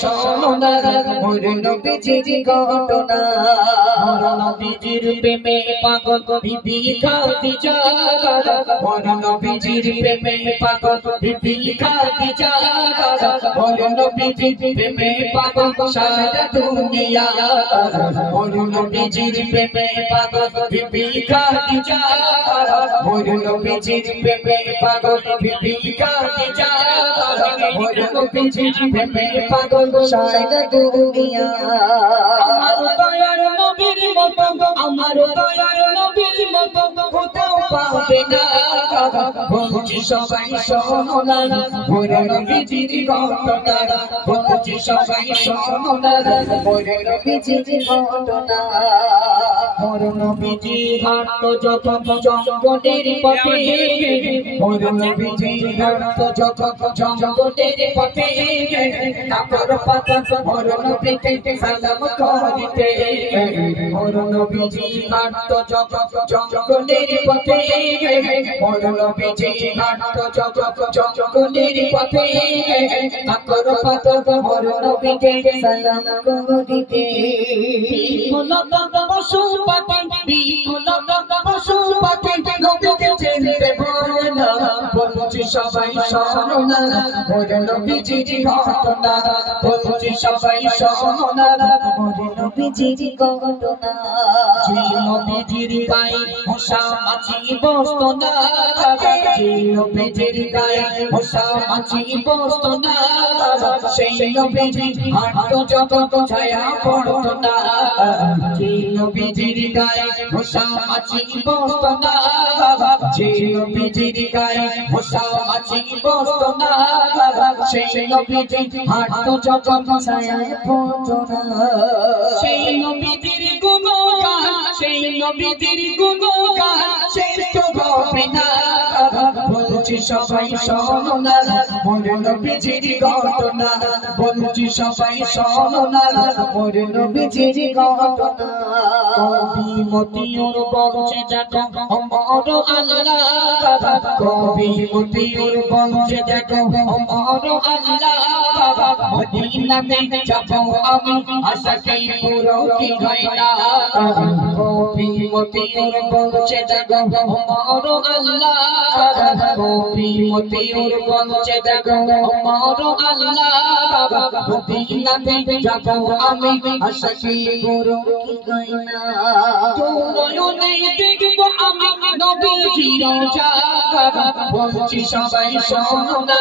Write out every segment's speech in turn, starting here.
শোনো না মোর নবীজির ঘটনা মোর নবীজির প্রেমে পাগল বিবি খাদিজা মোর নবীজির প্রেমে পাগল বিবি খাদিজা মোর নবীজির প্রেমে পাগল সারা দুনিয়া মোর নবীজির প্রেমে পাগল বিবি খাদিজা মোর নবীজির প্রেমে পাগল বিবি খাদিজা মোর নবীজির প্রেমে পাগল সারা দুনিয়া আমার দয়ার নবীর মতো আমার দয়ার নবীর মতো কোথাও পাবে না বলছি সবাই শোনো না মোর নবীজির ঘটনা বলছি সবাই শোনো না মোর নবীজির ঘটনা মোর নবীজি হাঁটতো যখন জঙ্গলের পথে মোর নবীজি হাঁটতো যখন জঙ্গলের পথে কাপড় পাতা মোর নবীকে সালাম করিতে মোর নবীজি হাঁটতো যখন জঙ্গলের পথে মোর নবীজি হাঁটতো যখন জঙ্গলের পথে কাপড় পাতা মোর নবীকে সালাম করিতে পশু পাখি পশু পাখি নবীকে চিনতে পারে না বলছি সবাই শোনো না মোর নবীজির ঘটনা বলছি সবাই শোনো না মোর নবীজির ঘটনা যে নবীজির গায়ে মশা মাছি বসতো না যে নবীজির গায়ে মশা মাছি বসতো না সেই নবীজি হাঁটতো যখন ছায়া পড়তো না যে নবীজির গায়ে মশা মাছি বসতো না যে নবীজির গায়ে মশা মাছি বসতো না সেই নবীজি হাঁটতো যখন ছায়া পড়তো না সেই নবীজির গুণগান সেই নবীজির গুণগান শেষ তো হবে না বলছি সবাই শোনো না মোর নবীজির ঘটনা বলছি সবাই শোনো না মোর নবীজির ঘটনা কবি মতিউর বলছে দেখো অমর আল্লাহ কবি মতিউর বলছে দেখো অমর আল্লাহ মদিনাতে যাব আমি আশাকে পুরো কি হয় না কবি মতিউর বলছে দেখো অমর আল্লাহ কবি মতিউর বলছে দেখো অমর আল্লাহ মদিনাতে যাব আমি আশাকে পুরো কি হয় না নয়নে দেখব আমি নবীজির জাত বলছি সবাই শোনো না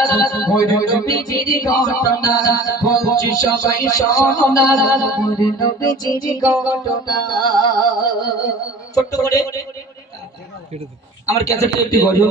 মোর নবীজির ঘটনা বলছি সবাই শোনো না মোর নবীজির ঘটনা ছোট্ট করে আমার ক্যাসেটটা একটু বলো।